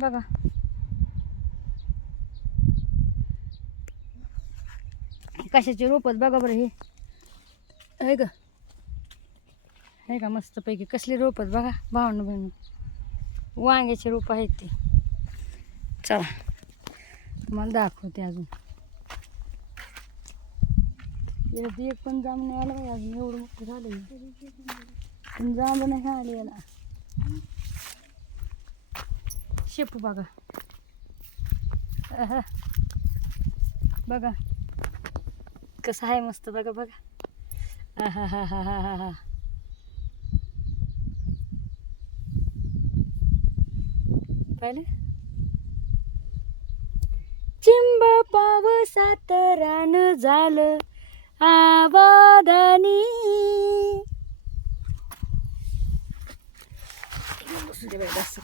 बघा कशाचे रोपत बघा बरं हे. आहे का आहे का मस्तपैकी. कसली रोपत बघा भावनं बहिणी. वांग्याचे रोप आहेत ते. चला. तुम्हाला दाखवते अजून. एक पण जांब नाही आलं अजून. एवढं मोठं झालं पण जांब नाही आले याला. शेपू बघा. बघा. कसं आहे मस्त बघा बघा. हा हा हा हा हा हा. पाहिलं? चिंब पावसात रान झालं आबादानी जास्त.